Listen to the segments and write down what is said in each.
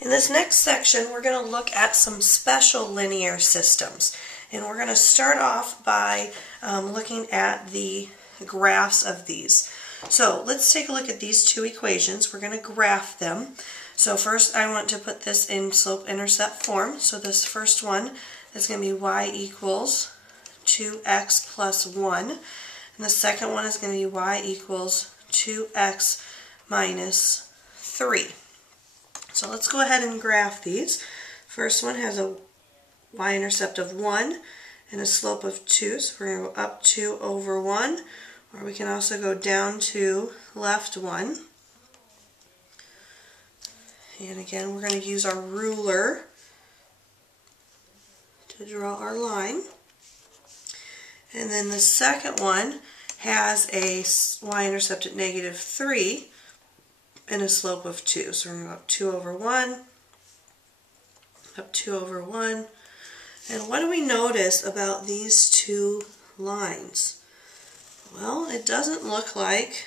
In this next section, we're going to look at some special linear systems. And we're going to start off by looking at the graphs of these. So let's take a look at these two equations. We're going to graph them. So first I want to put this in slope-intercept form. So this first one is going to be y equals 2x plus 1. And the second one is going to be y equals 2x minus 3. So let's go ahead and graph these. First one has a y-intercept of 1 and a slope of 2. So we're going to go up 2 over 1, or we can also go down 2, left 1. And again, we're going to use our ruler to draw our line. And then the second one has a y-intercept at negative 3 and a slope of 2. So we're going to go up 2 over 1, up 2 over 1. And what do we notice about these two lines? Well, it doesn't look like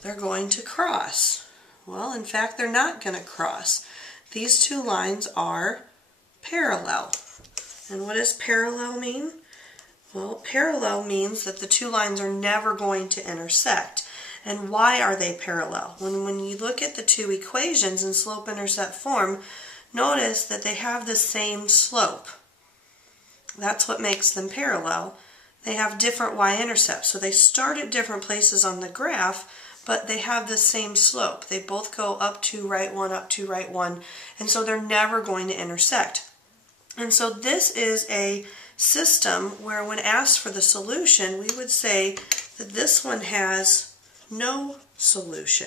they're going to cross. Well, in fact, they're not going to cross. These two lines are parallel. And what does parallel mean? Well, parallel means that the two lines are never going to intersect. And why are they parallel? When you look at the two equations in slope-intercept form, notice that they have the same slope. That's what makes them parallel. They have different y-intercepts, so they start at different places on the graph, but they have the same slope. They both go up 2, right 1, up 2, right 1, and so they're never going to intersect. And so this is a system where when asked for the solution, we would say that this one has no solution.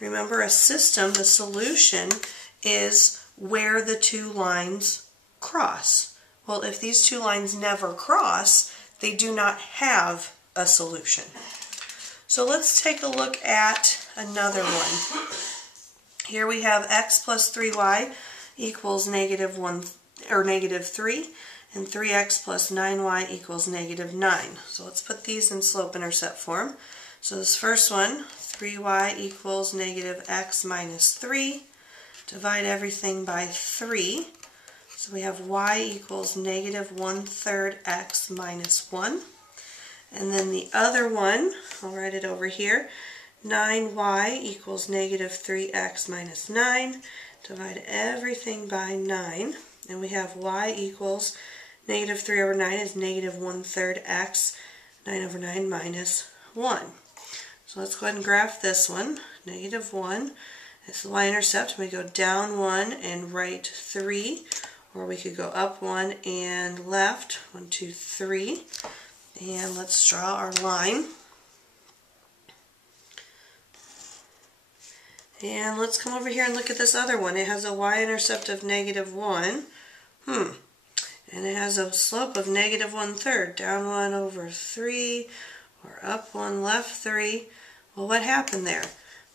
Remember, a system, the solution is where the two lines cross. Well, if these two lines never cross, they do not have a solution. So let's take a look at another one. Here we have x plus 3y equals negative 1 or negative 3, and 3x plus 9y equals negative 9. So let's put these in slope-intercept form. So this first one, 3y equals negative x minus 3. Divide everything by 3. So we have y equals negative 1/3 x minus 1. And then the other one, I'll write it over here, 9y equals negative 3x minus 9. Divide everything by 9. And we have y equals negative 3 over 9 is negative 1/3 x, 9 over 9 minus 1. So let's go ahead and graph this one. Negative 1 is the y-intercept. We go down 1 and right 3. Or we could go up 1 and left. 1, 2, 3. And let's draw our line. And let's come over here and look at this other one. It has a y-intercept of negative 1. And it has a slope of negative 1/3. Down 1 over 3. Or up 1, left 3. Well, what happened there?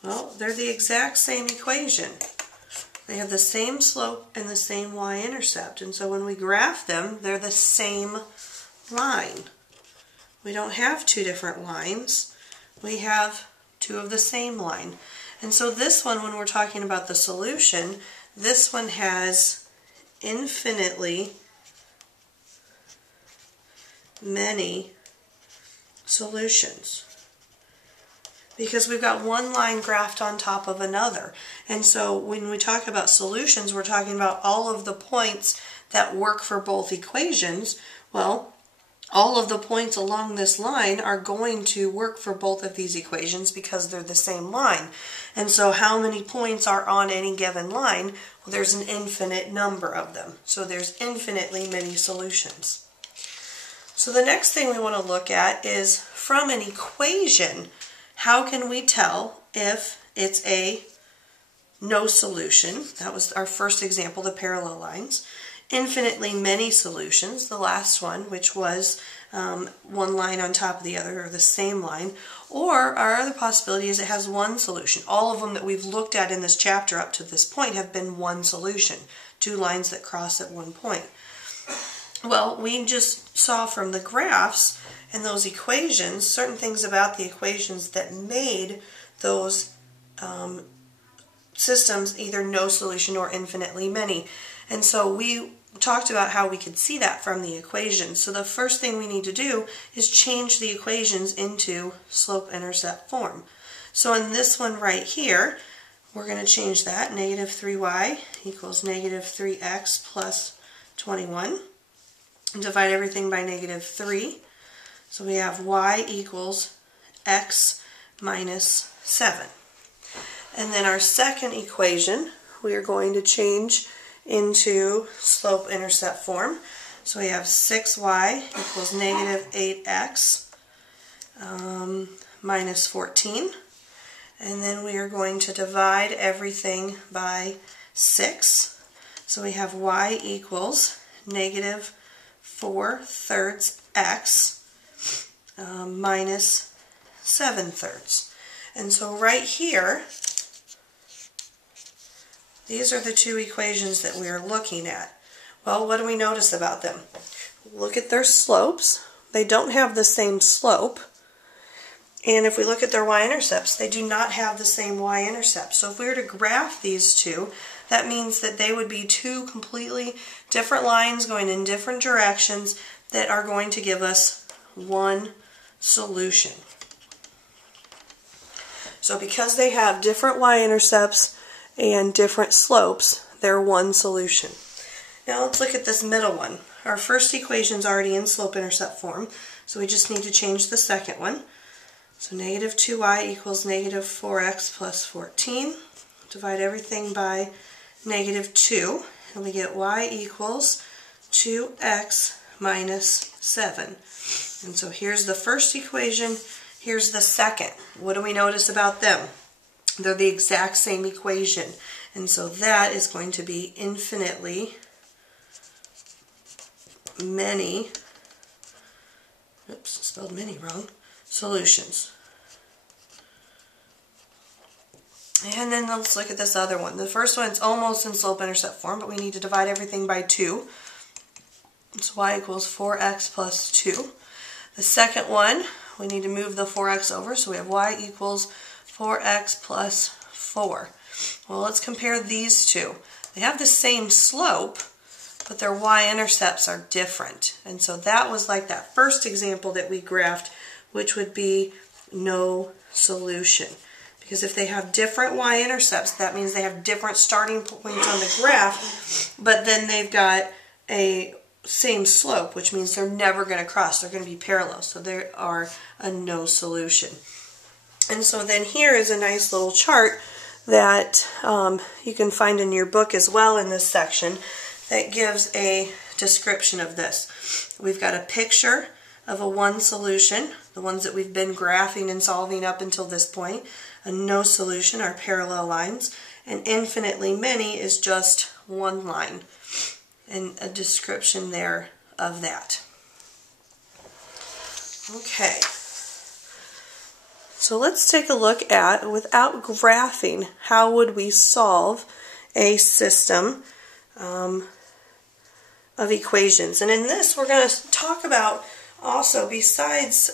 Well, they're the exact same equation. They have the same slope and the same y-intercept. And so when we graph them, they're the same line. We don't have two different lines. We have two of the same line. And so this one, when we're talking about the solution, this one has infinitely many solutions, because we've got one line graphed on top of another. And so when we talk about solutions, we're talking about all of the points that work for both equations. Well, all of the points along this line are going to work for both of these equations because they're the same line. And so how many points are on any given line? Well, there's an infinite number of them. So there's infinitely many solutions. So the next thing we want to look at is, from an equation, how can we tell if it's a no solution? That was our first example, the parallel lines. Infinitely many solutions, the last one, which was one line on top of the other, or the same line. Or our other possibility is it has one solution. All of them that we've looked at in this chapter up to this point have been one solution, two lines that cross at one point. Well, we just saw from the graphs and those equations certain things about the equations that made those systems either no solution or infinitely many. And so we talked about how we could see that from the equations. So the first thing we need to do is change the equations into slope-intercept form. So in this one right here, we're going to change that. Negative 3y equals negative 3x plus 21. And divide everything by negative 3. So we have y equals x minus 7. And then our second equation, we are going to change into slope-intercept form. So we have 6y equals negative 8x minus 14. And then we are going to divide everything by 6. So we have y equals negative 4/3 x minus 7/3. And so right here, these are the two equations that we are looking at. Well, what do we notice about them? Look at their slopes. They don't have the same slope. And if we look at their y-intercepts, they do not have the same y-intercepts. So if we were to graph these two, that means that they would be two completely different lines going in different directions that are going to give us one solution. So because they have different y-intercepts and different slopes, they're one solution. Now let's look at this middle one. Our first equation is already in slope-intercept form, so we just need to change the second one. So negative 2y equals negative 4x plus 14. Divide everything by negative 2, and we get y equals 2x minus 7. And so here's the first equation, here's the second. What do we notice about them? They're the exact same equation. And so that is going to be infinitely many, oops, spelled many wrong, solutions. And then let's look at this other one. The first one's almost in slope-intercept form, but we need to divide everything by 2. So y equals 4x plus 2. The second one, we need to move the 4x over, so we have y equals 4x plus 4. Well, let's compare these two. They have the same slope, but their y-intercepts are different. And so that was like that first example that we graphed, which would be no solution. Because if they have different y-intercepts, that means they have different starting points on the graph, but then they've got a same slope, which means they're never going to cross. They're going to be parallel, so they are a no solution. And so then here is a nice little chart that you can find in your book as well in this section that gives a description of this. We've got a picture of a one solution, the ones that we've been graphing and solving up until this point. A no solution are parallel lines, and infinitely many is just one line, and a description there of that. Okay, so let's take a look at, without graphing, how would we solve a system of equations. And in this we're going to talk about also, besides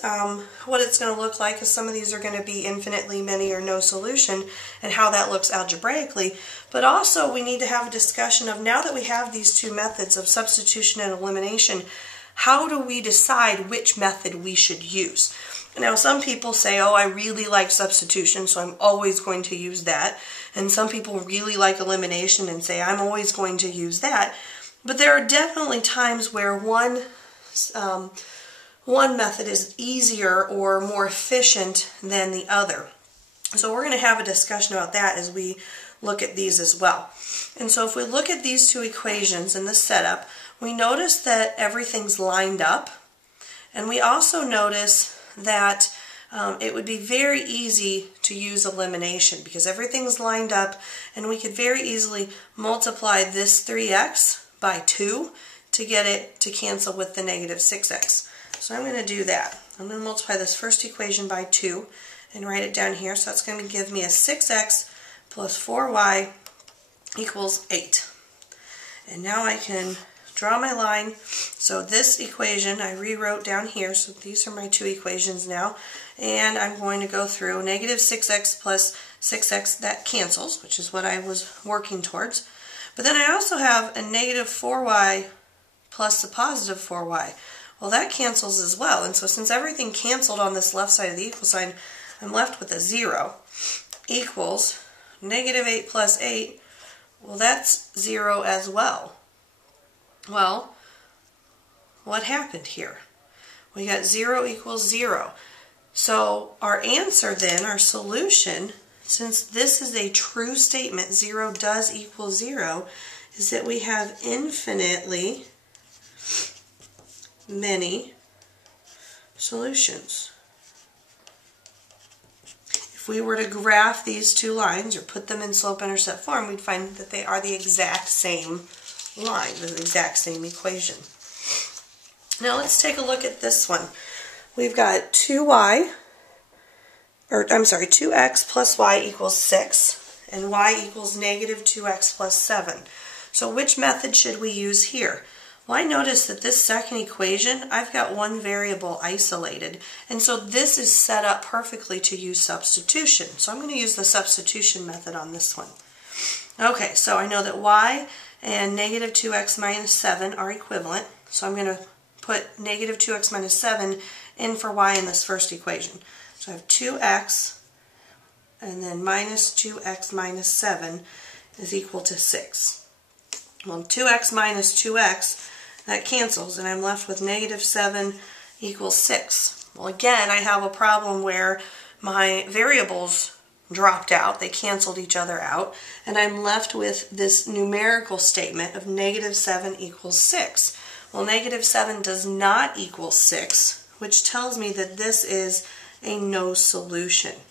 what it's going to look like, because some of these are going to be infinitely many or no solution, and how that looks algebraically, but also we need to have a discussion of, now that we have these two methods of substitution and elimination, how do we decide which method we should use? Now some people say, oh, I really like substitution, so I'm always going to use that. And some people really like elimination and say, I'm always going to use that. But there are definitely times where one method is easier or more efficient than the other. So we're going to have a discussion about that as we look at these as well. And so if we look at these two equations in the setup, we notice that everything's lined up. And we also notice that it would be very easy to use elimination because everything's lined up, and we could very easily multiply this 3x by 2 to get it to cancel with the negative 6x. So I'm going to do that. I'm going to multiply this first equation by 2 and write it down here. So that's going to give me a 6x plus 4y equals 8. And now I can draw my line. So this equation I rewrote down here. So these are my two equations now. And I'm going to go through negative 6x plus 6x, that cancels, which is what I was working towards. But then I also have a negative 4y plus a positive 4y. Well, that cancels as well, and so since everything canceled on this left side of the equal sign, I'm left with a 0 equals negative 8 plus 8. Well, that's 0 as well. Well, what happened here? We got 0 equals 0. So our answer then, our solution, since this is a true statement, 0 does equal 0, is that we have infinitely many solutions. If we were to graph these two lines or put them in slope-intercept form, we'd find that they are the exact same line, the exact same equation. Now let's take a look at this one. We've got 2x plus y equals 6, and y equals negative 2x plus 7. So which method should we use here? Well, I notice that this second equation, I've got one variable isolated, and so this is set up perfectly to use substitution. So I'm going to use the substitution method on this one. Okay, so I know that y and negative 2x minus 7 are equivalent, so I'm going to put negative 2x minus 7 in for y in this first equation. So I have 2x and then minus 2x minus 7 is equal to 6. Well, 2x minus 2x, that cancels, and I'm left with negative 7 equals 6. Well, again, I have a problem where my variables dropped out. They canceled each other out, and I'm left with this numerical statement of negative 7 equals 6. Well, negative 7 does not equal 6, which tells me that this is a no solution,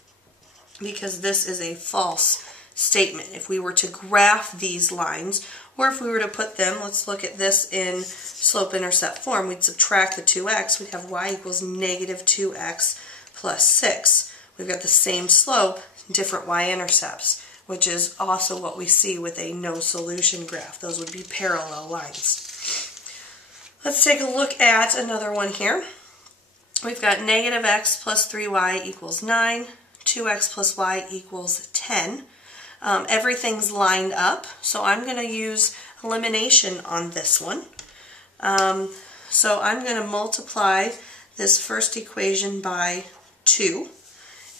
because this is a false statement. If we were to graph these lines, or if we were to put them, let's look at this in slope-intercept form, we'd subtract the 2x, we'd have y equals negative 2x plus 6. We've got the same slope, different y-intercepts, which is also what we see with a no solution graph. Those would be parallel lines. Let's take a look at another one here. We've got negative x plus 3y equals 9, 2x plus y equals 10. Everything's lined up, so I'm going to use elimination on this one. So I'm going to multiply this first equation by 2,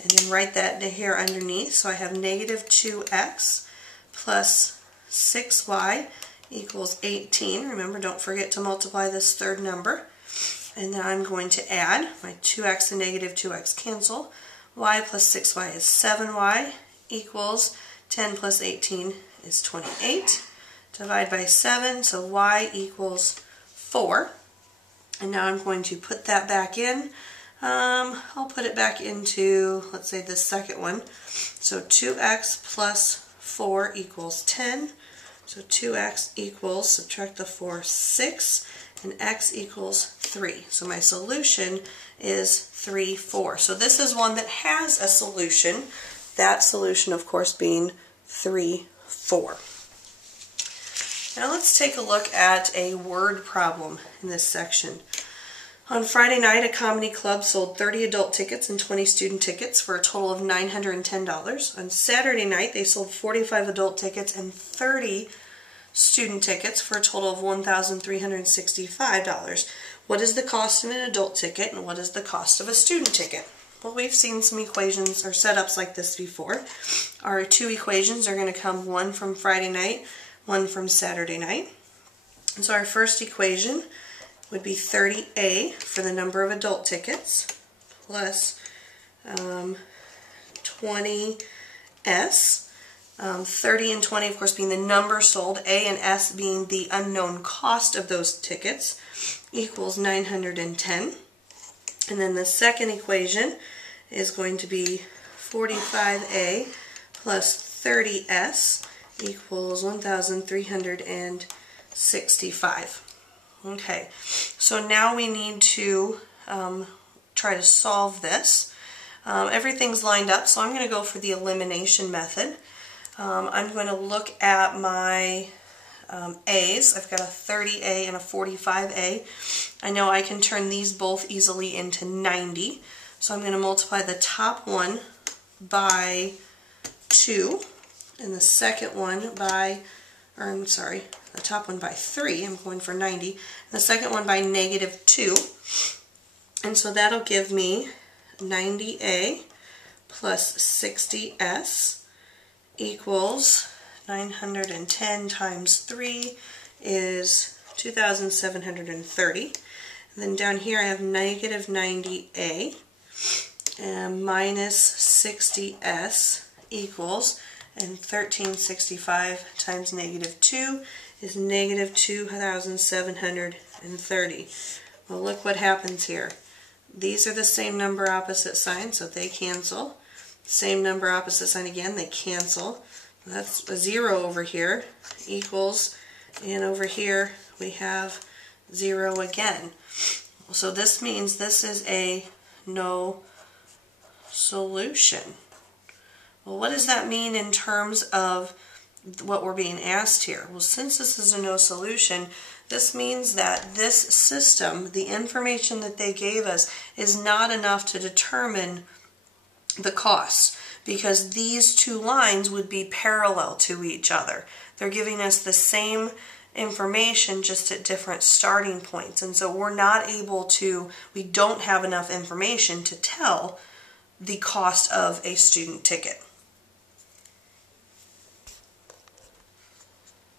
and then write that here underneath. So I have negative 2x plus 6y equals 18. Remember, don't forget to multiply this third number. And then I'm going to add my 2x and negative 2x cancel. Y plus 6y is 7y equals 10 plus 18 is 28. Divide by 7, so y equals 4. And now I'm going to put that back in. I'll put it back into, let's say, this second one. So 2x plus 4 equals 10. So 2x equals, subtract the 4, 6, and x equals 3. So my solution is 3, 4. So this is one that has a solution. That solution, of course, being 3, 4. Now let's take a look at a word problem in this section. On Friday night, a comedy club sold 30 adult tickets and 20 student tickets for a total of $910. On Saturday night, they sold 45 adult tickets and 30 student tickets for a total of $1,365. What is the cost of an adult ticket and what is the cost of a student ticket? Well, we've seen some equations or setups like this before. Our two equations are going to come one from Friday night, one from Saturday night. And so our first equation would be 30A for the number of adult tickets plus 20S. 30 and 20, of course, being the number sold, A and S being the unknown cost of those tickets, equals 910. And then the second equation is going to be 45A plus 30S equals 1,365. Okay, so now we need to try to solve this. Everything's lined up, so I'm going to go for the elimination method. I'm going to look at my A's. I've got a 30A and a 45A. I know I can turn these both easily into 90. So I'm going to multiply the top one by 2, and the second one by, or I'm sorry, the top one by 3, I'm going for 90, and the second one by negative 2. And so that'll give me 90A plus 60S equals 910 times 3 is 2,730. And then down here I have negative 90A and minus 60S equals, and 1365 times negative 2 is negative 2,730. Well, look what happens here. These are the same number opposite sign, so they cancel. Same number opposite sign again, they cancel. That's a 0 over here equals, and over here we have 0 again. So this means this is a no solution. Well, what does that mean in terms of what we're being asked here? Well, since this is a no solution, this means that this system, the information that they gave us, is not enough to determine the costs, because these two lines would be parallel to each other. They're giving us the same information just at different starting points, and so we're not able to, we don't have enough information to tell the cost of a student ticket.